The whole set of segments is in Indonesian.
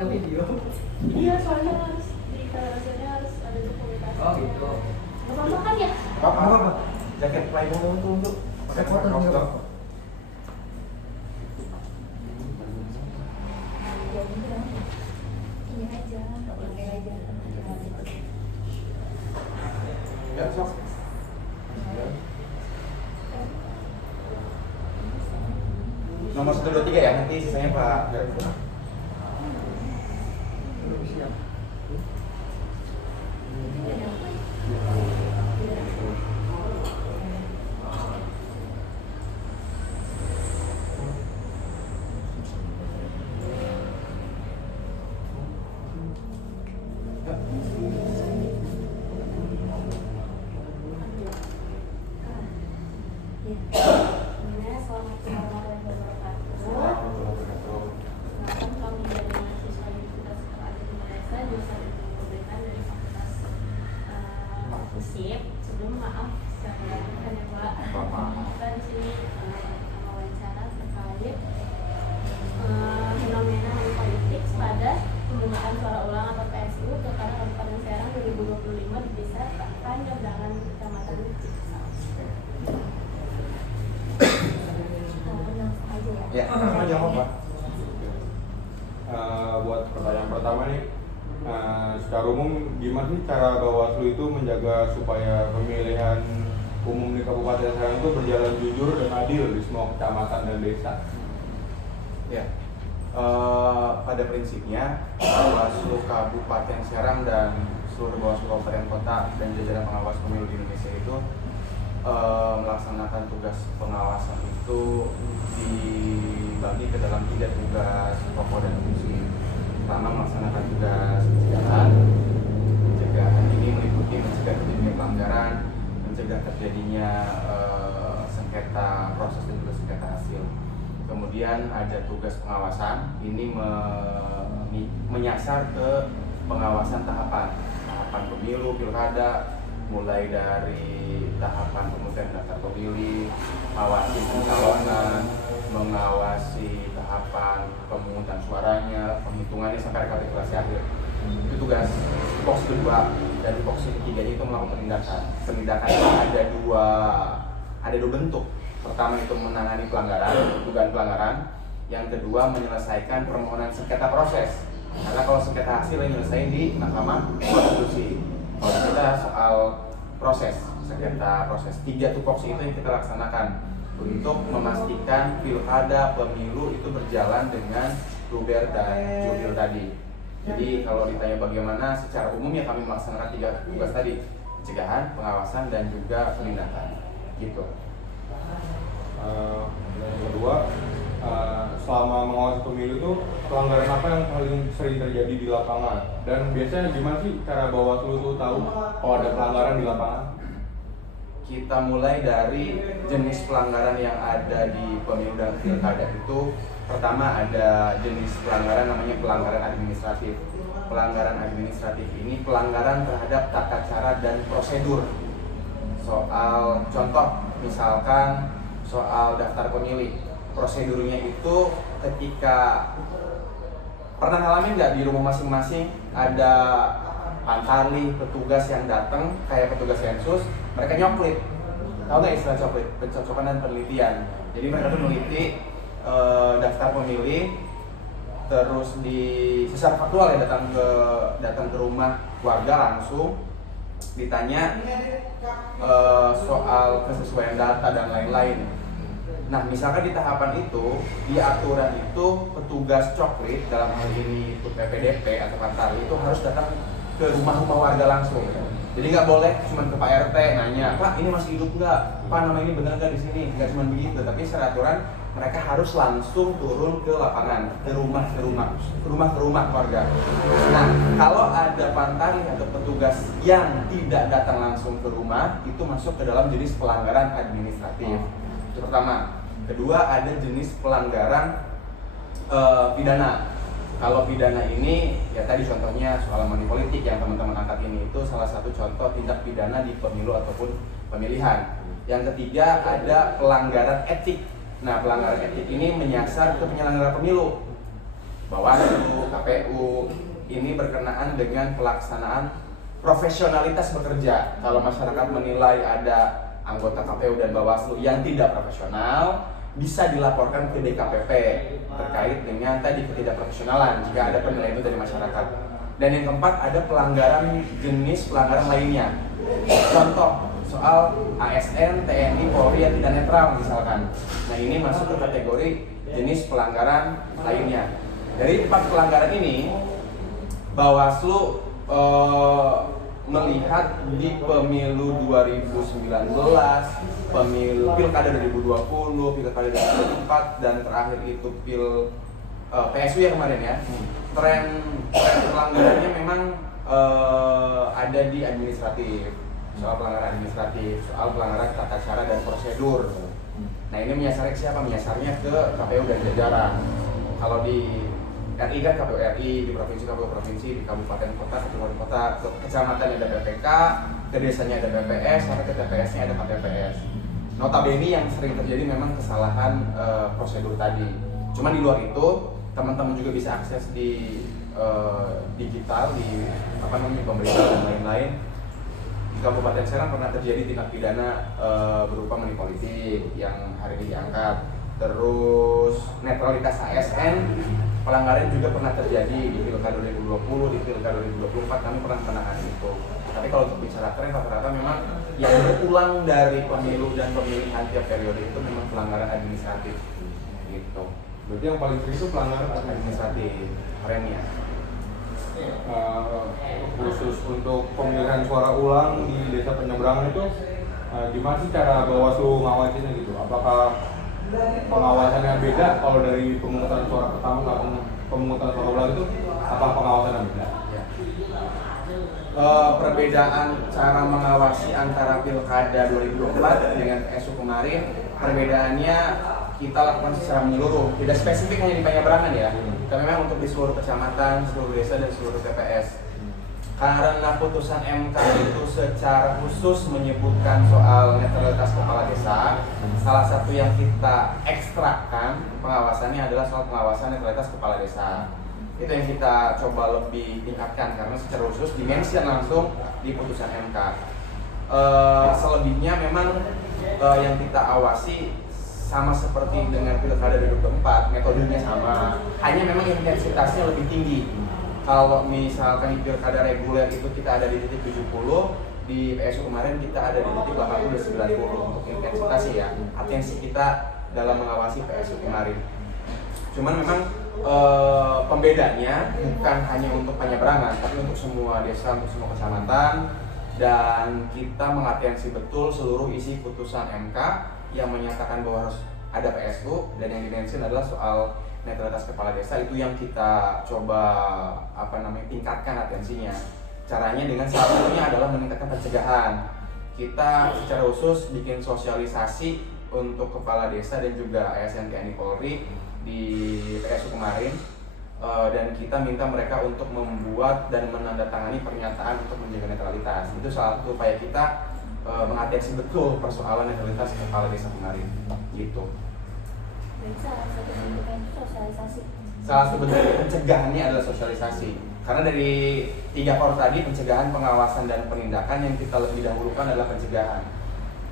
pakai video? Iya, soalnya harus deklarasinya harus ada dokumentasi. Oh gitu. Gak apa-apa kan ya? Apa? Jaket playboy untuk Pakai foto juga. Ini aja, pakai aja. Ya, sok. Nomor 123 ya, nanti sisanya Pak Garut. Siap. Sebelum maaf, saya mengatakan ya Pak, kita di sini wawancara terkait fenomena money politik pada pembukaan suara ulang atau PSU Pilkada Kabupaten Serang 2025 di Desa Panjabdangan, Kecamatan Ciksau. Ya, sama jawab Pak. Buat pertanyaan pertama nih, secara umum gimana sih cara Bawaslu itu menjaga supaya pemilihan umum di Kabupaten Serang itu berjalan jujur dan adil di semua kecamatan dan desa? Ya, pada prinsipnya Bawaslu Kabupaten Serang dan seluruh Bawaslu Kabupaten Kota dan jajaran pengawas pemilu di Indonesia itu melaksanakan tugas pengawasan itu dibagi ke dalam 3 tugas pokok dan fungsi. Pertama, melaksanakan tugas pencegahan. Pencegahan ini meliputi mencegah terjadinya pelanggaran, mencegah terjadinya sengketa proses dan juga sengketa hasil. Kemudian ada tugas pengawasan, ini menyasar ke pengawasan tahapan pemilu, pilkada, mulai dari tahapan pemungutan daftar pemilih, mengawasi pencalonan, mengawasi tahapan pemungutan suaranya, penghitungannya sampai rekapitulasi akhir. Itu tugas box kedua, dan box ketiga itu melakukan penindakan. Penindakan itu ada dua bentuk. Pertama itu menangani pelanggaran, dugaan pelanggaran. Yang kedua menyelesaikan permohonan sengketa proses. Karena kalau sengketa hasil yang nyelesain di Mahkamah Konstitusi. Kalau kita soal proses, sengketa proses, 3 tupoksi itu yang kita laksanakan untuk memastikan pilkada pemilu itu berjalan dengan luber dan jurdil tadi. Jadi kalau ditanya bagaimana secara umum ya kami melaksanakan 3 tugas tadi, pencegahan, pengawasan, dan juga penindakan. Gitu. Yang kedua, selama mengawasi pemilu itu pelanggaran apa yang paling sering terjadi di lapangan? Dan biasanya gimana sih cara Bawaslu itu tahu kalau ada pelanggaran di lapangan? Kita mulai dari jenis pelanggaran yang ada di pemilu dan pilkada itu. Pertama ada jenis pelanggaran namanya pelanggaran administratif. Pelanggaran administratif ini pelanggaran terhadap tata cara dan prosedur. Soal contoh, misalkan soal daftar pemilih, prosedurnya itu ketika pernah ngalamin nggak di rumah masing-masing ada pantali petugas yang datang kayak petugas sensus, mereka nyoplit. Tahu nggak istilah coplit? Pencocokan dan penelitian. Jadi mereka tuh meneliti daftar pemilih, terus secara faktual ya datang ke rumah warga langsung ditanya soal kesesuaian data dan lain-lain. Nah, misalkan di tahapan itu, di aturan itu petugas coklit dalam hal ini itu PPDP atau Pantali itu harus datang ke rumah-rumah warga langsung. Jadi nggak boleh cuma ke Pak RT nanya, Pak ini masih hidup nggak? Pak nama ini benar nggak di sini? Nggak cuma begitu, tapi secara aturan mereka harus langsung turun ke lapangan, ke rumah warga. Nah, kalau ada Pantali atau petugas yang tidak datang langsung ke rumah, itu masuk ke dalam jenis pelanggaran administratif. Itu pertama. Kedua, ada jenis pelanggaran pidana. Kalau pidana ini, ya tadi contohnya soal money politik yang teman-teman angkat ini, itu salah satu contoh tindak pidana di pemilu ataupun pemilihan. Yang ketiga, ada pelanggaran etik. Nah, pelanggaran etik ini menyasar ke penyelenggara pemilu. Bawaslu, KPU ini berkenaan dengan pelaksanaan profesionalitas bekerja. Kalau masyarakat menilai ada anggota KPU dan Bawaslu yang tidak profesional, bisa dilaporkan ke DKPP terkait dengan tadi ketidakprofesionalan jika ada penilaian itu dari masyarakat. Dan yang keempat, ada pelanggaran jenis pelanggaran lainnya. Contoh soal ASN, TNI, Polri yang tidak netral misalkan. Nah ini masuk ke kategori jenis pelanggaran lainnya. Dari 4 pelanggaran ini, Bawaslu melihat di pemilu 2019, pemilu pilkada 2020, pilkada 2024, dan terakhir itu PSU ya kemarin ya. Tren pelanggarannya memang ada di administratif, soal pelanggaran administratif, soal pelanggaran tata cara dan prosedur. Nah ini menyasarnya ke siapa? Menyasarnya ke KPU dan jajaran. Kalau di RI kan KPU RI, di provinsi KPU provinsi, di kabupaten kota, kabupaten kota, ke kecamatan ada BPK, ke desanya ada BPS, sampai ke TPS-nya ada KTPS. Notabene yang sering terjadi memang kesalahan prosedur tadi. Cuma di luar itu, teman-teman juga bisa akses di digital, di pemerintah dan lain-lain. Di Kabupaten Serang pernah terjadi tindak pidana berupa money politik yang hari ini diangkat. Terus netralitas ASN, pelanggaran juga pernah terjadi di pilkada 2020, di pilkada 2024 kami pernah menangani itu. Tapi kalau untuk bicara tren, rata-rata memang yang berulang dari pemilu dan pemilihan tiap periode itu memang pelanggaran administratif gitu. Berarti yang paling sering itu pelanggaran administratif trennya. Khusus untuk pemilihan suara ulang di desa penyeberangan itu gimana sih cara Bawaslu ngawasinnya gitu? Apakah pengawasannya beda kalau dari pemungutan suara pertama ke pemungutan suara ulang itu? Apa pengawasannya beda? Ya. Perbedaan cara mengawasi antara pilkada 2024 dengan PSU kemarin, perbedaannya kita lakukan secara menyeluruh, tidak spesifik hanya di Penyeberangan ya. Tapi memang untuk di seluruh kecamatan, seluruh desa dan seluruh TPS. Karena putusan MK itu secara khusus menyebutkan soal netralitas kepala desa, salah satu yang kita ekstrakkan pengawasannya adalah soal pengawasan netralitas kepala desa. Itu yang kita coba lebih tingkatkan karena secara khusus dimention langsung di putusan MK. Selebihnya memang yang kita awasi sama seperti dengan pilkada 2024, metodenya sama, hanya memang intensitasnya lebih tinggi. Kalau misalkan di pilkada reguler itu kita ada di titik 70, di PSU kemarin kita ada di titik 80 dan 90 untuk intensitasnya ya, atensi kita dalam mengawasi PSU kemarin. Cuman memang pembedanya bukan hanya untuk Penyeberangan, tapi untuk semua desa, untuk semua kecamatan, dan kita mengatensi betul seluruh isi putusan MK yang menyatakan bahwa harus ada PSU, dan yang dimention adalah soal netralitas kepala desa. Itu yang kita coba tingkatkan atensinya. Caranya dengan salah satunya adalah meningkatkan pencegahan. Kita secara khusus bikin sosialisasi untuk kepala desa dan juga ASN TNI Polri di PSU kemarin, dan kita minta mereka untuk membuat dan menandatangani pernyataan untuk menjaga netralitas. Itu salah satu upaya kita mengatensi betul persoalan netralitas kepala desa kemarin gitu. Salah satu bentuknya itu sosialisasi. Salah satu bentuk pencegahannya adalah sosialisasi. Karena dari 3 core tadi, pencegahan, pengawasan, dan penindakan, yang kita lebih dahulukan adalah pencegahan.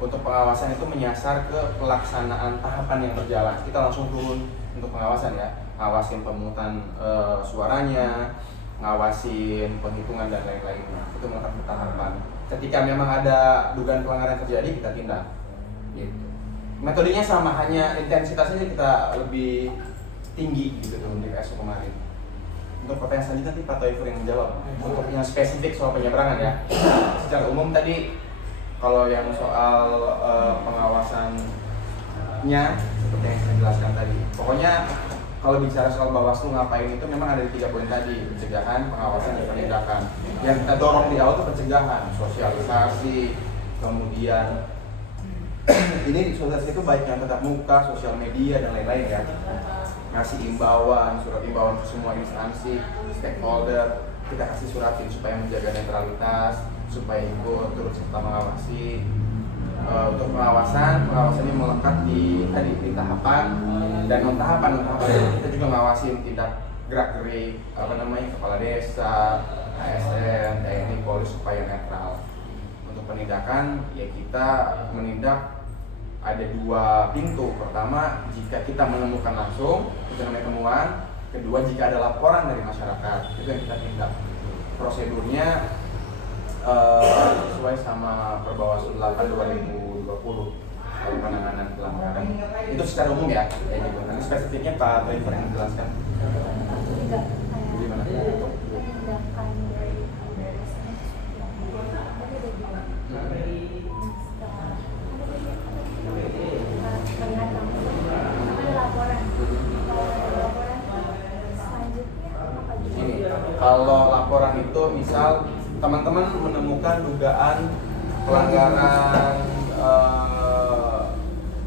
Untuk pengawasan itu menyasar ke pelaksanaan tahapan yang berjalan. Kita langsung turun untuk pengawasan ya, ngawasin pemungutan suaranya, ngawasin penghitungan dan lain-lainnya. Itu melengkapi tahapan. Ketika memang ada dugaan pelanggaran terjadi, kita tindak. Gitu. Metodenya sama, hanya intensitasnya kita lebih tinggi gitu di PSU kemarin. Untuk pertanyaan selanjutnya nanti Pak Toifur yang menjawab. Untuk yang spesifik soal Penyeberangan ya. Secara umum tadi kalau yang soal pengawasannya seperti yang saya jelaskan tadi. Pokoknya kalau bicara soal Bawaslu ngapain itu memang ada di 3 poin tadi, pencegahan, pengawasan, dan penindakan. Yang kita dorong di awal itu pencegahan, sosialisasi, kemudian ini sosialisasi itu baik yang tetap muka, sosial media, dan lain-lain ya. Ngasih imbauan, surat imbauan ke semua instansi, stakeholder, kita kasih suratin supaya menjaga netralitas, supaya ikut turut serta mengawasi. Untuk pengawasannya melekat di tahapan, dan non tahapan kita juga ngawasin tindak gerak-gerik kepala desa, ASN, TNI, Polri supaya netral. Untuk penindakan ya kita menindak ada 2 pintu. Pertama, jika kita menemukan langsung, itu namanya temuan. Kedua, jika ada laporan dari masyarakat, itu yang kita tindak. Prosedurnya sesuai sama Perbawaslu 8 2020 dalam penanganan pelanggaran. Itu secara umum ya, kayak gitu. Nanti spesifiknya Pak Driver yang menjelaskan. Tidak, Gimana? penindakan dari melihat langsung ada laporan. Kalau ada laporan selanjutnya apa gitu? Ini, kalau laporan itu misal teman-teman menemukan dugaan pelanggaran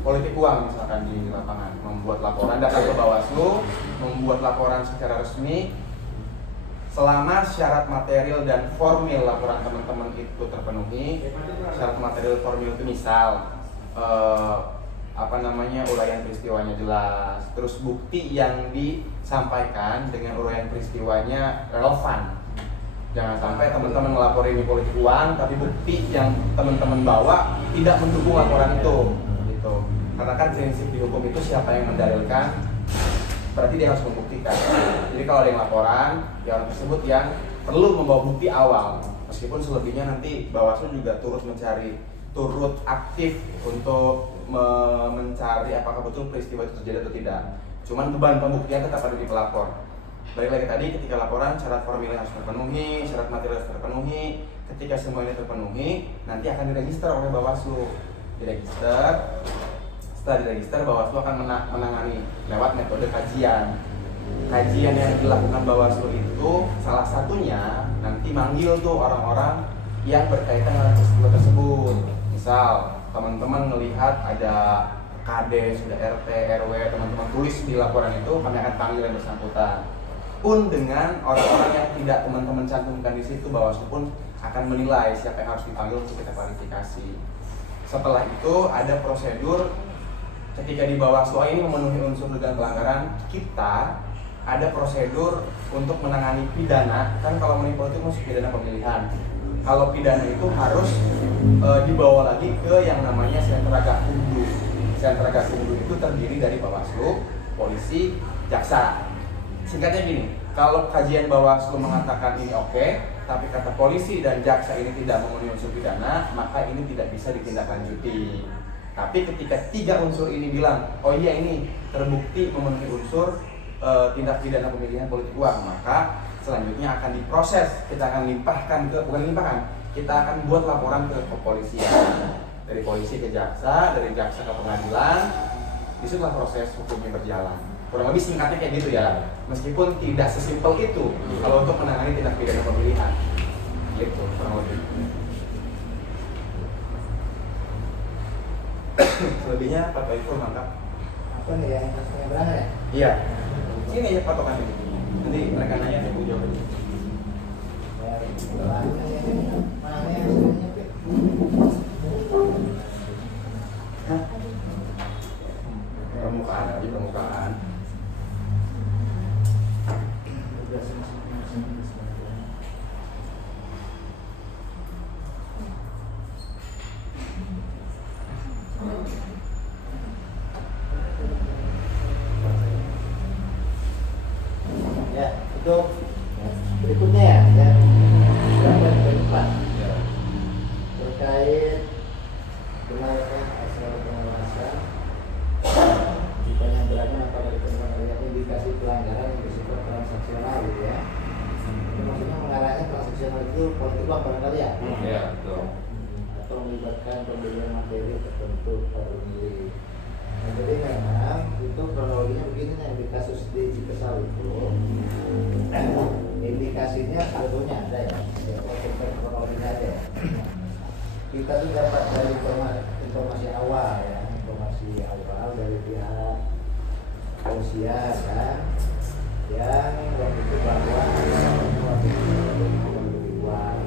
politik uang misalkan di lapangan, membuat laporan datang ke Bawaslu, membuat laporan secara resmi. Selama syarat material dan formil laporan teman-teman itu terpenuhi, syarat material formil itu misal uraian peristiwanya jelas, terus bukti yang disampaikan dengan uraian peristiwanya relevan. Jangan sampai teman-teman melapor ini politik uang, tapi bukti yang teman-teman bawa tidak mendukung laporan itu, gitu. Karena kan prinsip di hukum itu siapa yang mendalilkan, berarti dia harus membuktikan. Jadi kalau ada yang laporan, ya orang tersebut yang perlu membawa bukti awal. Meskipun selebihnya nanti Bawaslu juga turut aktif untuk mencari apakah betul peristiwa itu terjadi atau tidak. Cuman beban pembuktian tetap ada di pelapor. Balik lagi tadi, ketika laporan syarat formilnya harus terpenuhi, syarat material harus terpenuhi. Ketika semua ini terpenuhi, nanti akan diregister oleh Bawaslu. Setelah diregister, Bawaslu akan menangani lewat metode kajian. Kajian yang dilakukan Bawaslu itu salah satunya nanti manggil tuh orang-orang yang berkaitan dengan peristiwa tersebut. Misal teman-teman melihat ada KD, sudah RT, RW, teman-teman tulis di laporan itu, kami akan panggil yang bersangkutan. Pun dengan orang-orang yang tidak teman-teman cantumkan di situ, Bawaslu pun akan menilai siapa yang harus dipanggil untuk kita klarifikasi. Setelah itu ada prosedur. Ketika di Bawaslu ini memenuhi unsur dugaan pelanggaran, kita ada prosedur untuk menangani pidana. Kan kalau mengenai politik masih pidana pemilihan. Kalau pidana itu harus dibawa lagi ke yang namanya sentra gakumdu. Sentra gakumdu itu terdiri dari Bawaslu, polisi, jaksa. Singkatnya gini, kalau kajian Bawaslu mengatakan ini oke, tapi kata polisi dan jaksa ini tidak memenuhi unsur pidana, maka ini tidak bisa ditindaklanjuti. Tapi ketika 3 unsur ini bilang, oh iya ini terbukti memenuhi unsur tindak pidana pemilihan politik uang, maka selanjutnya akan diproses. Kita akan kita akan buat laporan ke kepolisian, dari polisi ke jaksa, dari jaksa ke pengadilan. Disitulah proses hukumnya berjalan. Kurang lebih singkatnya kayak gitu ya, meskipun tidak sesimpel itu kalau untuk menangani tindak pidana pemilihan, gitu kurang lebih. Selebihnya Pak Toiful mantap. Apa nih yang berangkat ya? Iya. Ini aja patokan ini. Nanti mereka nanya saya jawab aja. Permukaan aja, permukaan. Ya, untuk berikutnya ya gambar keempat terkait kelayakan asal pengawasan di penyanderaan apa dari pengembangan indikasi pelanggaran yang bersifat transaksional gitu ya. Itu maksudnya mengarahnya transaksional itu politik uang barangkali ya? Iya, betul. Atau melibatkan pembelian materi tertentu per pemilih. Nah, jadi memang itu kronologinya begini nih, di kasus di Cikesal itu indikasinya sebetulnya ada ya, kronologinya ada ya. Kita tuh dapat dari informasi awal ya, informasi awal dari pihak polisian kan, yang waktu itu bahwa ada uang.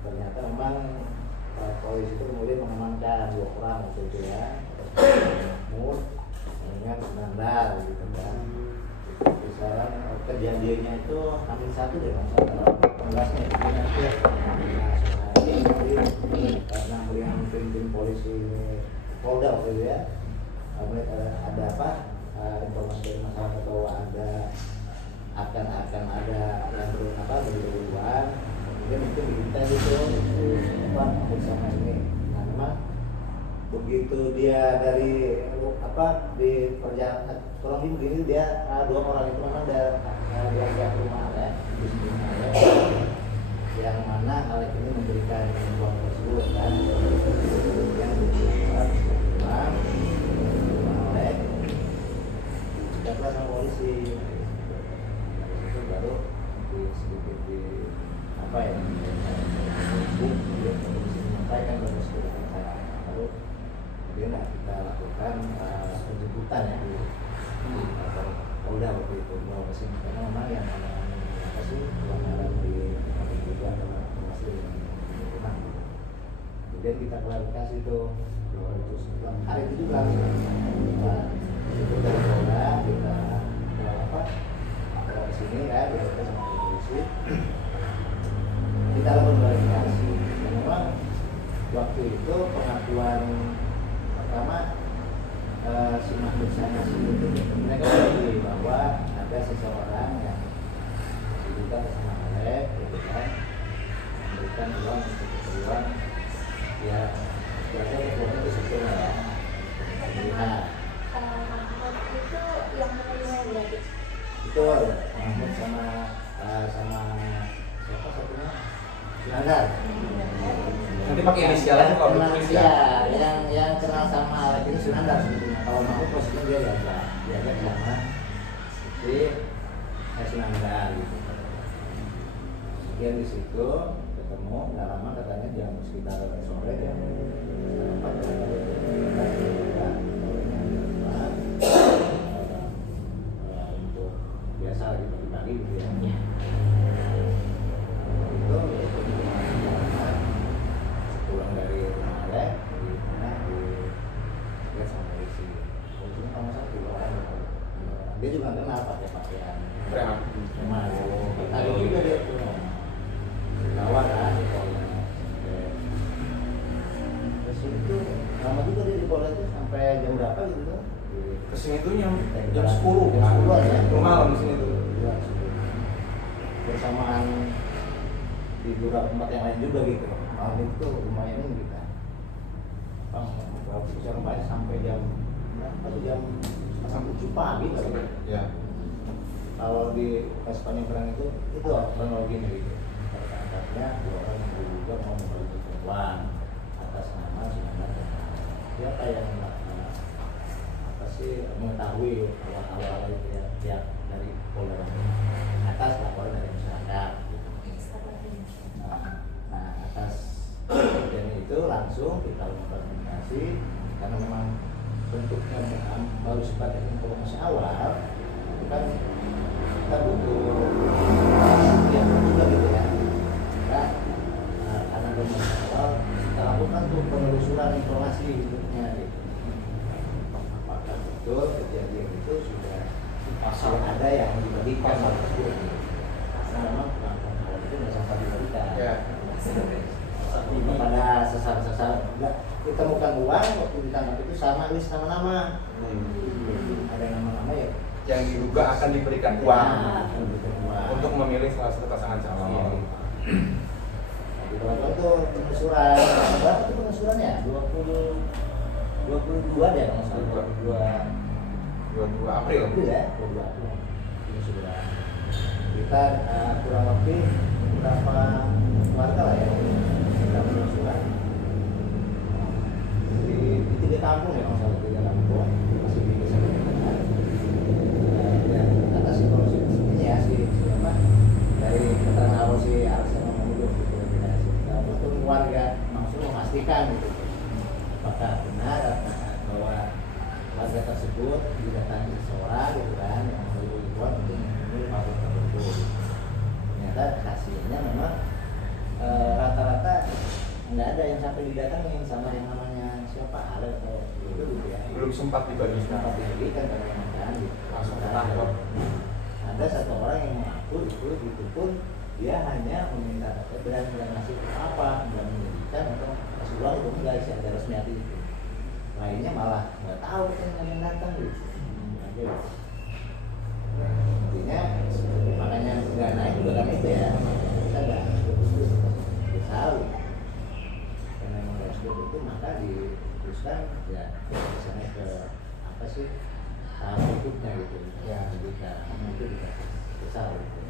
Ternyata memang polisi itu kemudian mengamankan 2 orang waktu itu ya, dengan sandal gitu kan. Bisa Amin 1 deh masalah 18-nya ya. Karena melihat pimpin polisi Polda waktu itu ya, ada apa informasi dari masyarakat bahwa akan ada yang berburuan, kemudian itu diminta gitu bersama ini. Nah memang begitu dia dari di perjalanan kurang begini dia 2 orang itu memang dia ke rumah ya, yang mana Alek ini memberikan uang tersebut kan, yang dibuat Alek datang sama polisi, itu baru sedikit kemudian polisi menyampaikan ke saya, baru kemudian kita lakukan penjemputan ya di kantor Polda waktu itu mau kesini karena memang yang pelanggaran di juga termasuk rumah. Kemudian kita klarifikasi itu hari itu juga itu dari Polda kita ke sini kan kita sama polisi kita lakukan klarifikasi. Memang waktu itu pengakuan pertama si Mahmud sana mereka mengakui bahwa ada seseorang yang diduga bersama Alek gitu kan, memberikan uang untuk keperluan ya berarti keperluan itu sebetulnya ya. Nah itu yang menerima berarti itu Mahmud sama siapa satunya Sunandar. Nanti pakai inisial aja kalau kenal inisial. yang kenal sama Alek ini Sunandar sebetulnya. Kalau Mahmud posisinya dia diajak sama si Sunandar gitu. Kemudian di situ ketemu nggak lama katanya jam sekitar sore jam 4 untuk biasa lagi pagi-pagi gitu ya. Itu pulang dari rumah Alek di mana di lihat sama polisi. Polisinya kalau nggak salah 2 orang. Dia juga kenal pakai pakaian Preman. Tadi juga dia tuh kawan kan di Polda. Terus itu lama juga dia di Polda itu sampai jam berapa gitu tuh? Kesini tuh jam 10 Jam 10 ya. malam di sini tuh. Bersamaan di beberapa tempat yang lain juga gitu. Malam itu lumayan ini kita. Berapa besar banyak sampai jam berapa tuh jam 7 pagi kali ya. Ya. Kalau di Espanya perang itu kronologinya gitu. Angkatnya 2 orang yang diduga mau membeli uang atas nama Sunandar. Siapa yang mengetahui awal-awal itu ya pihak dari Polda atas laporan dari masyarakat. Nah atas kejadian itu langsung kita lakukan komunikasi karena memang bentuknya baru sebatas informasi awal itu kan kita butuh yang juga gitu ya. Karena dari awal kita lakukan tuh penelusuran informasi bentuknya gitu. Apakah betul kejadian itu sudah ada yang dibagikan tersebut? Karena memang pengakuan awal itu nggak sempat dibagikan. Ya. Pada sesar-sesar enggak ditemukan uang waktu ditangkap itu sama list nama-nama. Ada nama-nama ya Yang diduga akan diberikan uang untuk untuk memilih salah satu pasangan calon. dilakukan tuh penelusuran. Berapa tuh penelusurannya? 22 deh kalau nggak salah. 22 April. Ya, 22 April. Penelusuran. Kita kurang lebih berapa keluarga lah ya kita penelusuran di 3 kampung ya kalau salah 3 kampung masih bisa ditemukan. Dan atas informasi ini ya si apa dari keterangan awal si Alex sama Mamudu gitu untuk warga langsung memastikan gitu apakah benar bahwa warga tersebut didatangi seseorang gitu kan yang memiliki uang untuk memenuhi fasilitas tertentu. Ternyata hasilnya memang rata-rata nggak ada yang sampai didatangin sama yang namanya siapa Alek atau itu gitu ya. Belum sempat dibagikan. Sempat dibagikan karena memang kan gitu. Langsung ketangkep. Nah ada satu orang yang mengaku itu pun dia hanya meminta KTP dan ngasih apa, dan menjadikan atau kasih uang itu enggak sih, ada resmi hati itu. Lainnya malah nggak tahu kan yang datang gitu. Intinya makanya nggak naik juga kami ya, kita nggak tahu karena memang harus itu, maka diteruskan ya misalnya ke apa sih tahap berikutnya gitu ya, jika itu dikasih besar gitu.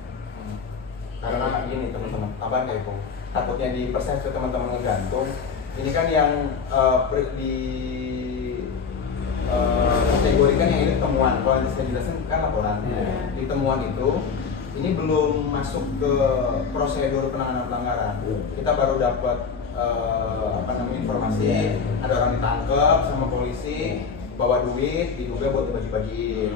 Karena gini teman-teman, abang kepo, takutnya di persepsi teman-teman ngegantung. Ini kan yang kategorikan yang ini temuan. Kalau yang saya jelaskan kan laporan. Di temuan itu, ini belum masuk ke prosedur penanganan pelanggaran. Kita baru dapat informasi ada orang ditangkap sama polisi, bawa duit, diduga buat dibagi-bagiin.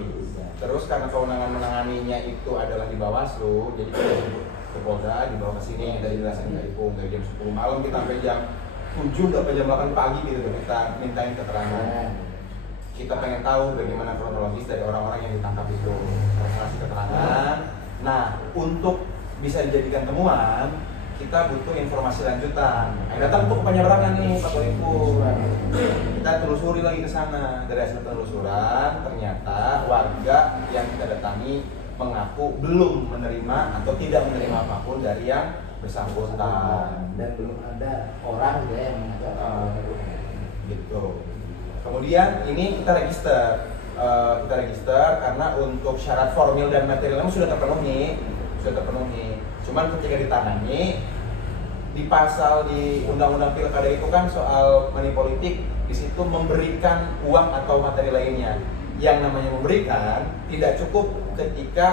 Terus karena kewenangan menanganinya itu adalah di Bawaslu, jadi kita jemput ke Polda, dibawa ke sini, kita dijelasin ke Ipung dari jam 10 malam kita sampai jam 7 sampai jam 8 pagi gitu, kita mintain keterangan. Kita pengen tahu bagaimana kronologis dari orang-orang yang ditangkap itu, ngasih keterangan. Nah, untuk bisa dijadikan temuan, kita butuh informasi lanjutan. Yang datang untuk penyeberangan nih, Pak Polipur. Kita telusuri lagi ke sana. Dari hasil penelusuran, ternyata warga yang kita datangi mengaku belum menerima atau tidak menerima apapun dari yang bersangkutan. Dan belum ada orang yang mengatakan gitu. Kemudian ini kita register. Karena untuk syarat formil dan materialnya sudah terpenuhi. Cuman ketika ditangani di pasal di Undang-Undang Pilkada itu kan soal money politik, di situ memberikan uang atau materi lainnya. Yang namanya memberikan tidak cukup ketika